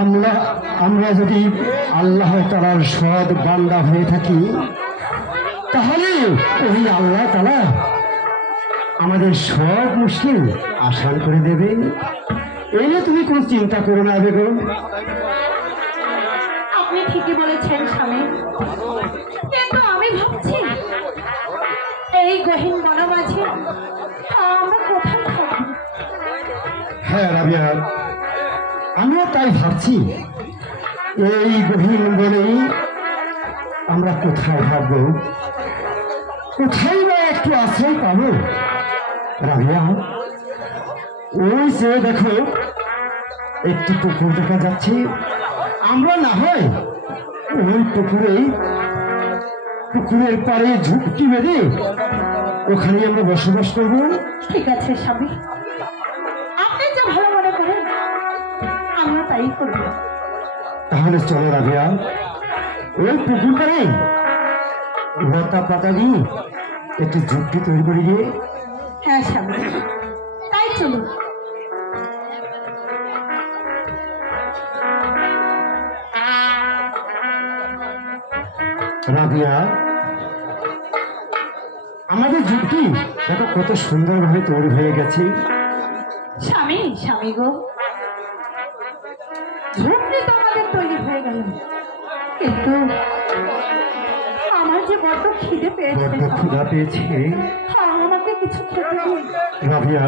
আমরা আমরা যদি আল্লাহ তাআলার সৎ বান্দা হয়ে থাকি তাহলে ওই আল্লাহ তাআলা আমাদের সব মুশকিল আসান করে দেবে। এই নিয়ে তুমি কোনো চিন্তা করো না বেগম। আপনি ঠিকই বলেছেন স্বামী, কিন্তু আমি ভাবছি এই গহীন বনমাঝে আমরা কোথায় থাকবো? হ্যাঁ রাবিয়া, আমিও তাই ভাবছি, এই গহীন বনেই আমরা কোথায় থাকবো, কোথায় বা একটু আশ্রয় পাবো। রাবিয়া, ওই যে দেখো একটি পুকুর দেখা যাচ্ছে, আমরা না হয় ওই পুকুরের পাড়ে ঝুঁকি বেঁধে ওখানে আমরা বসবাস করবো। ঠিক আছে স্বামী, আপনি যা ভালো মনে করেন আমরা তাই করব। তাহলে চলো রাবিয়া, ওই পুকুর পাড়ে লতা পাতা দিয়ে একটি ঝুঁকি তৈরি করে দিয়ে। হ্যাঁ স্বামী, তাই চলুন। রাবিয়া, আমাদের ঝুঁকি দেখো কত সুন্দরভাবে তৈরি হয়ে গেছে। স্বামী, স্বামী গো, ঝুঁকি তো আমাদের তৈরি হয়ে গেল, কিন্তু আমার যে বড্ড খিদে পেয়েছে, বড্ড ক্ষুধা পেয়েছে। আমাকে কিছু খেতে দিন। রাবিয়া,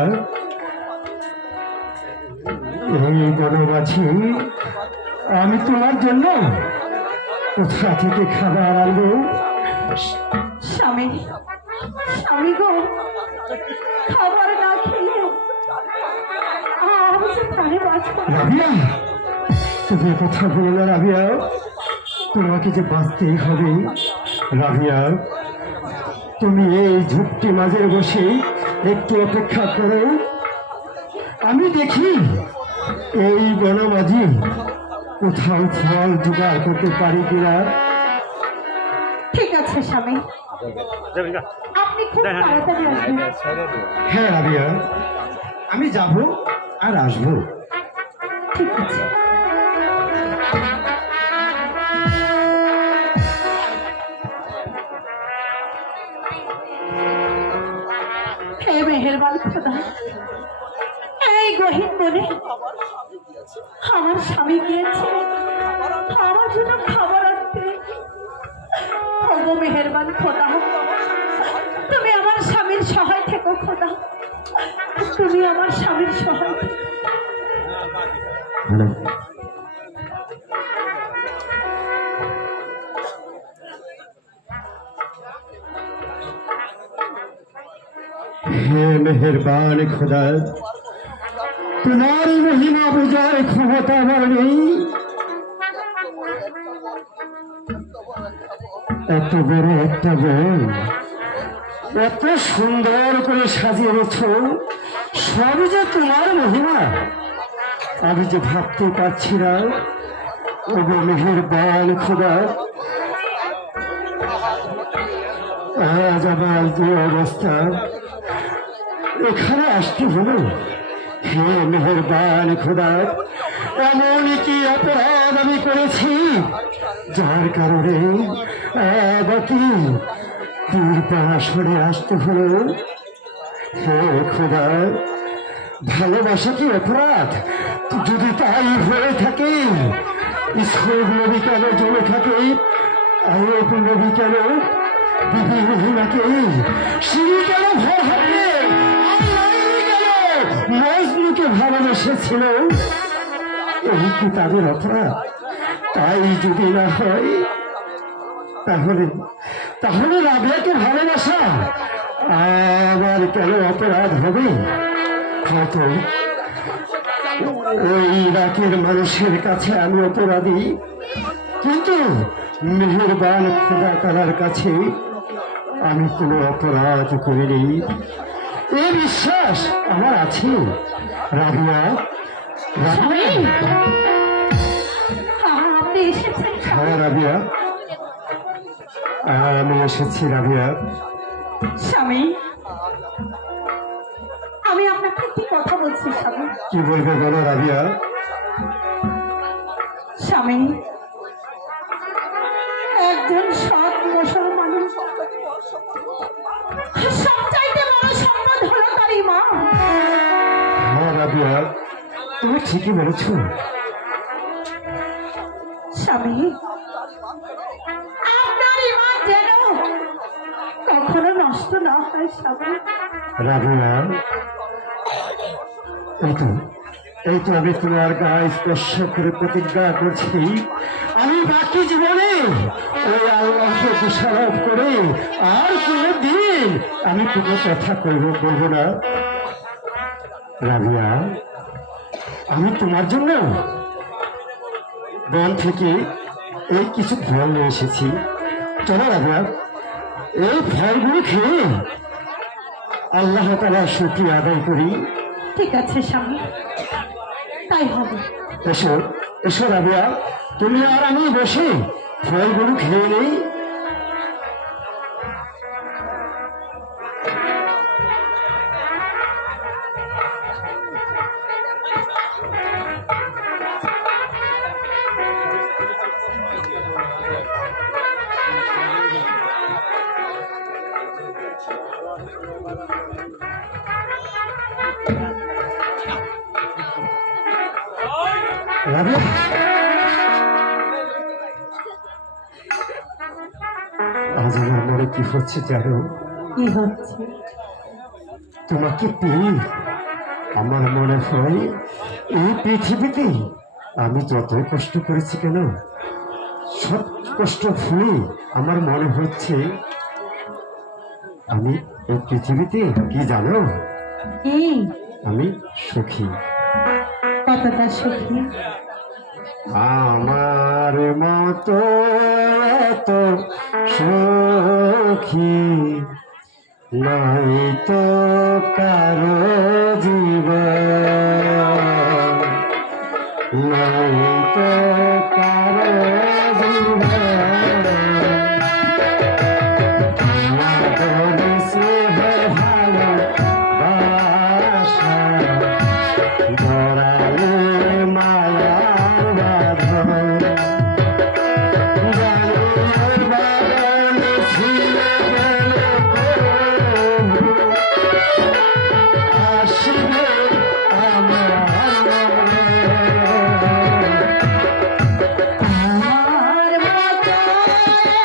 এই বনমাঝি আমি তোমার জন্য কোথা থেকে খাবার আনবো? স্বামী, স্বামী গো, খাবার না খেলে আমি যে প্রাণে বাঁচব না। রাবিয়া, তুমি কথা বলো না রাবিয়া, তোমাকে যে বাঁচতেই হবে। রাবিয়া, তুমি এই ঝুঁকটি মাঝে বসে একটু অপেক্ষা করো, আমি দেখি এই বনমাঝি কোথাও ফল জোগাড় করতে পারি কিনা। ঠিক আছে স্বামী, আপনি খুব তাড়াতাড়ি আসবেন। হ্যাঁ রাবিয়া, আমি যাব আর আসবো। ঠিক আছে। হে মেহেরবান খোদা, এই গহীন বনে আমার স্বামী গিয়েছে আমার জন্য খাবার আনতে। ওগো মেহেরবান খোদা, তুমি আমার স্বামীর সহায় থেকো খোদা, তুমি আমার স্বামীর সহায় থেকো। হে মেহেরবান খোদা, তোমার মহিমা বোঝার ক্ষমতা আমার নেই। এত বড় একটা বন, এত সুন্দর করে সাজিয়ে রেছ, সবই যে তোমার মহিমা, আমি যে ভাবতে পারছি না। ওগো মেহেরবান খোদা, আজ আমার যে অবস্থা, এখানে আসতে হলো। হে মেহেরবান খোদা, এমন কি অপরাধ আমি করেছি যার কারণে আমাকে দূরপাড়া সরে আসতে হলো? হে খোদা, ভালোবাসা কি অপরাধ? যদি তাই হয়ে থাকে, ঈশ্বর নবী কেন জমে থাকে? আয়ব নবী কেন বিবি রহিমাকে সিঁড়ি কেন ভর হবে? মজনুকে ভালোবেসেছিল, এই কি তাদের অপরাধ? তাই যদি না হয়, তাহলে তাহলে রাবিয়াকে ভালোবাসা আবার কেন অপরাধ হবে? হয়তো ওই ইরাকের মানুষের কাছে আমি অপরাধী, কিন্তু মেহেরবান খোদা তাআলার কাছে আমি কোনো অপরাধ করিনি, এই বিশ্বাস আমার আছে। রাবিয়া, স্বামী, আপনি এসেছেন? হ্যাঁ রাবিয়া, আমি এসেছি। রাবিয়া, স্বামী, আমি আপনাকে একটি কথা বলছি স্বামী। কি বলবে বলো রাবিয়া? স্বামী, একজন সৎ মুসলমানের সবচাইতে বড় সম্পদ হলো তার ঈমান। হ্যাঁ রাবিয়া, তুমি ঠিকই বলেছ। স্বামী, আপনার ঈমান যেন কখনো নষ্ট না হয় স্বামী। রাবিয়া, এই তো আমি তোমার গায়ে স্পর্শ করে প্রতিজ্ঞা করছি, আমি বাকি জীবনে ওই আল্লাহকে দোষারোপ করে আর কোনোদিন আমি কোনো কথা বলবো না। রাবিয়া, আমি তোমার জন্য বন থেকে এই কিছু ফল নিয়ে এসেছি। চলো রাবিয়া, এই ফলগুলো খেয়ে আল্লাহ তাআলার শুকরিয়া আদায় করি। ঠিক আছে স্বামী, তাই হবে। এসো এসো রাবিয়া, তুমি আর আমি বসে ফলগুলো খেয়ে নেই। রাবিয়া, আজ আমার মনে কি হচ্ছে জানো? কি হচ্ছে? তোমাকে পেয়ে আমার মনে হয় এই পৃথিবীতে আমি যত কষ্ট করেছি কেন, সব কষ্ট ভুলে আমার মনে হচ্ছে আমি এই পৃথিবীতে কি জানো, কি? আমি সুখী। কতটা সুখী? আমার মতো এত সুখী নাই তো কারো জীবন, নাই তো কারো জীবন। করেছে ভালোবাসা ধরালে মায়ার বাঁধন, জানিয়ে বাগান ছিল বলে আসবে আমার আমার মতো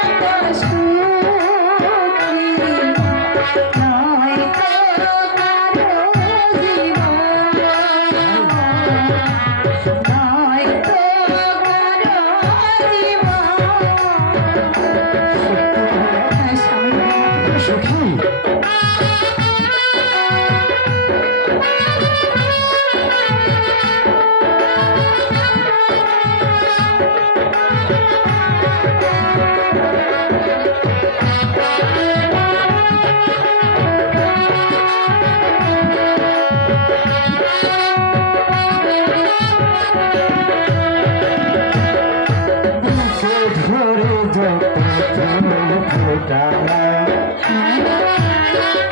এত সুখী নয় তো কারো জীবন, নয় তো কারো জীবন। সুখী। ধরে যত ফোটালা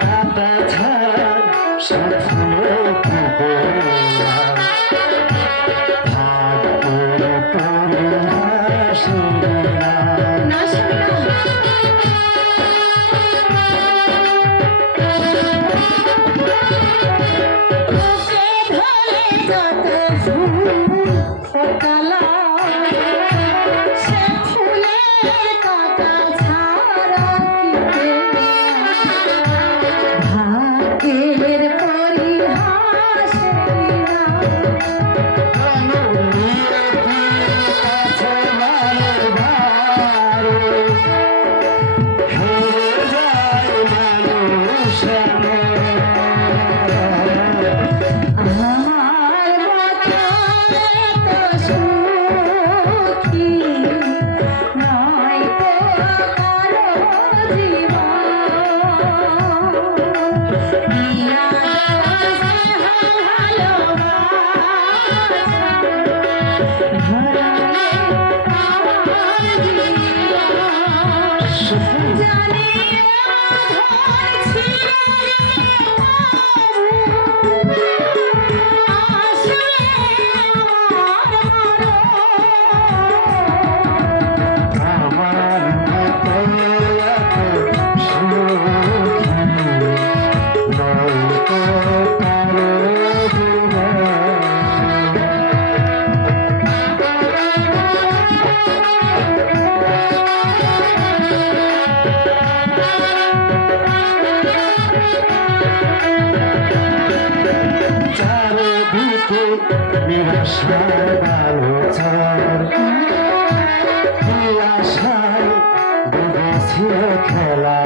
কাটা ছাড়া সব ফুলে ভাগ করে করে হাসি না। না শুনো, বুকে ধরে যত ফুল ফোটালা সে ফুলের কাঁটা ছাড়া কি ভাগ্যের পরিহাস না। আমার মতো এত সুখী নয় তো কারো জীবন, দিয়া দেওয়া ভালোবাসা ধরালে আমার জীবন। জানি ধরছি আসবে আমার মরণ, নিরাশার আলোচন কি আশায় ডুবেছে খেলা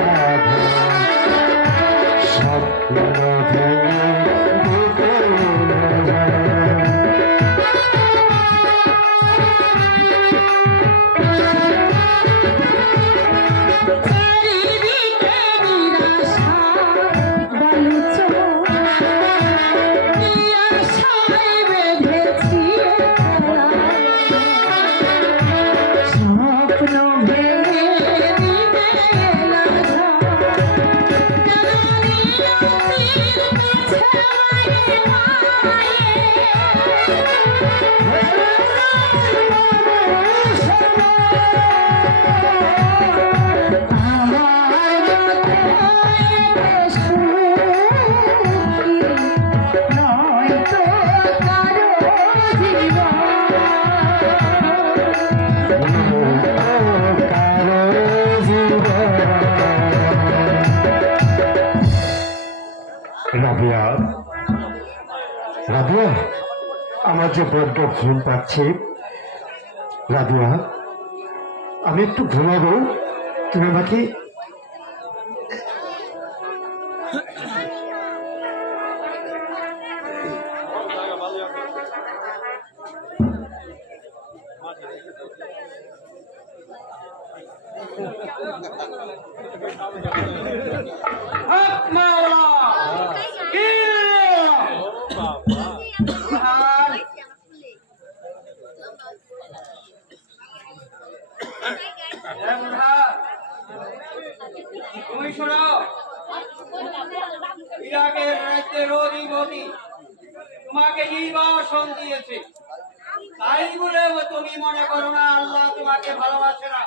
স্বপ্ন ভেঙে বুকে রাবিয়া, রাবিয়া, আমার যে বড্ড ঘুম পাচ্ছে। রাবিয়া, আমি একটু ঘুমাবো, তুমি আমাকে তুমি শোনাও, ইরাকের রোদি মোদি তোমাকে নির্বাসন দিয়েছে, তাই বলে তুমি মনে করো না আল্লাহ তোমাকে ভালোবাসে না।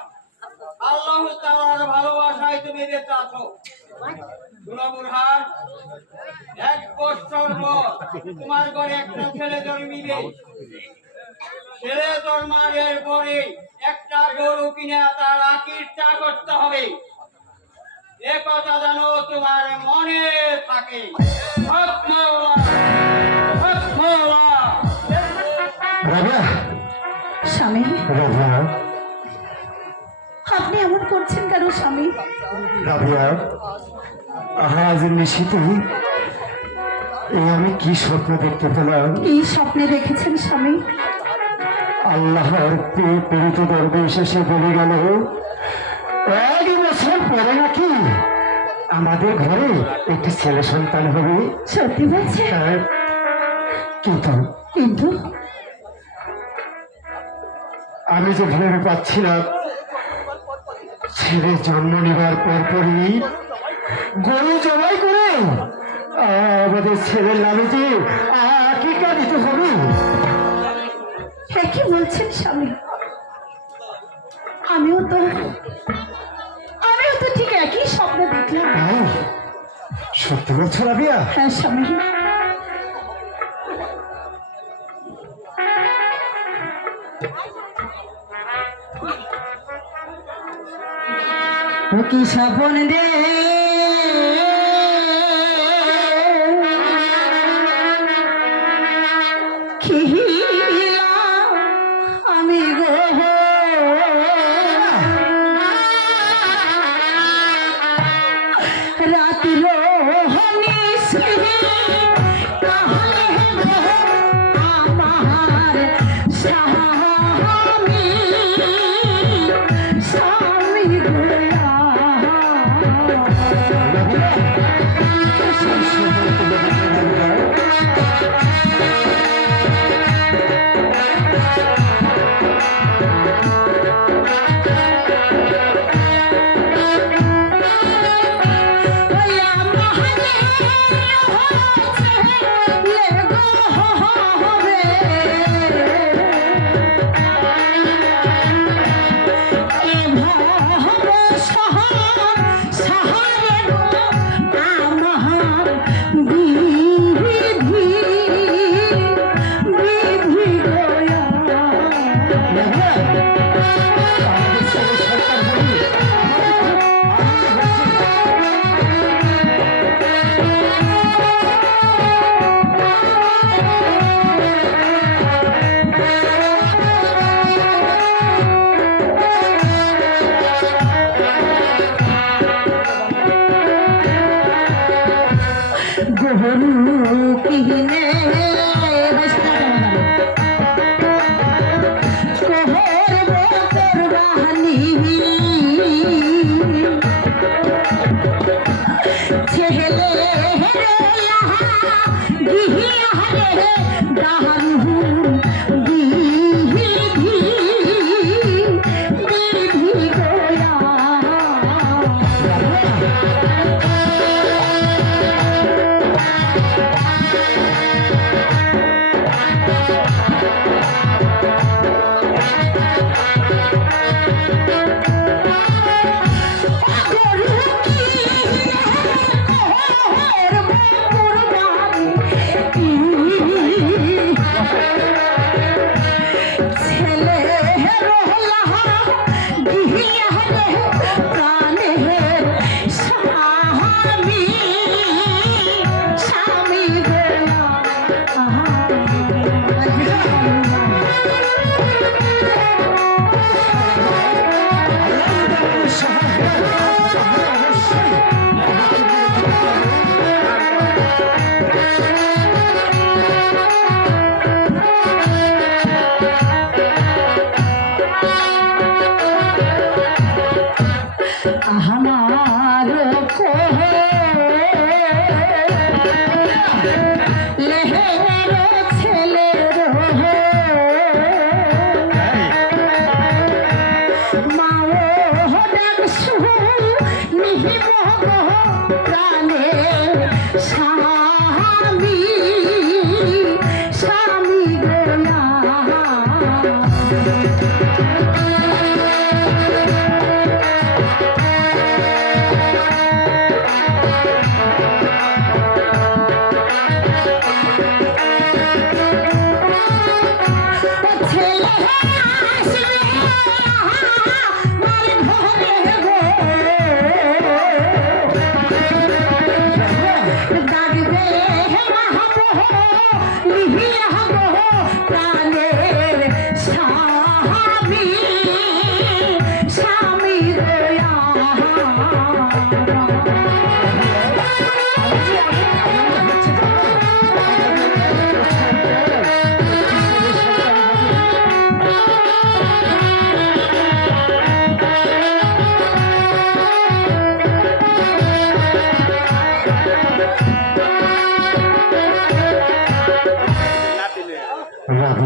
আল্লাহ তাআলার ভালোবাসায় তুমি বেঁচে আছো। শুনো বুরহান, 1 বছর পর তোমার ঘরে একটা ছেলে জন্মিবে। ছেলে জন্মানোর পরে একটা গরু কিনে তার আকিরটা করতে হবে। এ কথা যেন তোমার মনে থাকে। হক মাওলা, হক মাওলা। রাবিয়া, স্বামী, রাবিয়া, আপনি এমন করছেন কেন স্বামী? রাবিয়া, আজ নিশিতে আমি কি স্বপ্ন দেখতে পেলাম? এই স্বপ্নে দেখেছেন স্বামী? আল্লাহর প্রেরিত দরবেশ এসে বলে গেল 1 বছর পরে নাকি আমাদের ঘরে একটি ছেলে সন্তান হবে। সত্যি বলছে? কিন্তু কিন্তু আমি যে ভেবে পাচ্ছিলাম, ছেলে জন্ম নেবার পরপরই গরু জবাই করে আমাদের ছেলের নামে যে আকিকা দিতে হবে। কি বলছেন স্বামী? আমিও তো ঠিক একই স্বপ্ন দেখলাম। সত্যি বলছো রাবিয়া? হ্যাঁ স্বামী। কি স্বপ্ন দে আমি গো রাতির আমার স্বামী স্বামী গরু কিনে